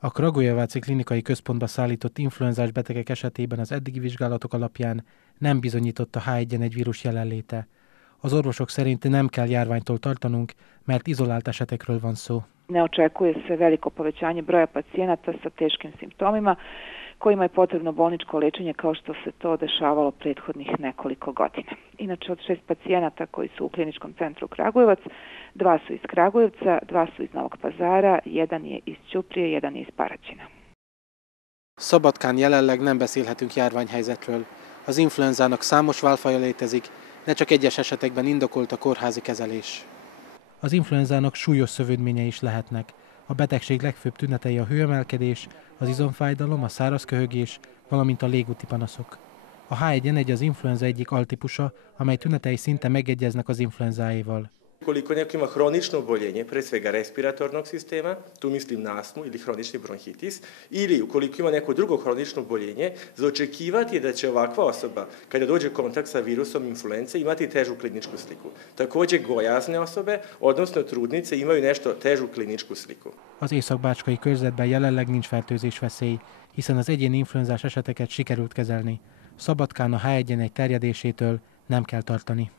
A Kragujeváci klinikai központba szállított influenzás betegek esetében az eddigi vizsgálatok alapján nem bizonyított a H1N1 vírus jelenléte. Az orvosok szerint nem kell járványtól tartanunk, mert izolált esetekről van szó. Ne očekuje se veliko povećanje broja pacijenata sa teškim simptomima kojima je potrebno bolničko liječenje kao što se to dešavalo prethodnih nekoliko godina. Inače, od 6 pacijenata koji su u kliničkom centru Kragujevac, 2 su iz Kragujevca, 2 su iz Novog Pazara, 1 je iz Ćuprije, 1 je iz Paraćina. Szabadkán jelenleg nem beszélhetünk járványhelyzetről. Az influenzának számos válfaja létezik, de csak egyes esetekben indokolt a kórházi kezelés. Az influenzának súlyos szövődményei is lehetnek. A betegség legfőbb tünetei a hőemelkedés, az izomfájdalom, a száraz köhögés, valamint a légúti panaszok. A H1N1 az influenza egyik altípusa, amely tünetei szinte megegyeznek az influenzáéval. Ukoliko neko ima hronično oboljenje, pre svega respiratornog sistema, tu mislim na astmu ili hronični bronhitis, ili ukoliko ima neko drugo hronično oboljenje, za očekivati je da će ovakva osoba, kada dođe u kontakt sa virusom influence, imati težu kliničku sliku. Također gojazne osobe, odnosno trudnice, imaju nešto težu kliničku sliku. Az észak-bácskai körzetben jelenleg nincs fertőzés veszély, hiszen az egyéni influenzás eseteket sikerült kezelni. Szabadkán a H1N1 terjedésétől nem kell tartani.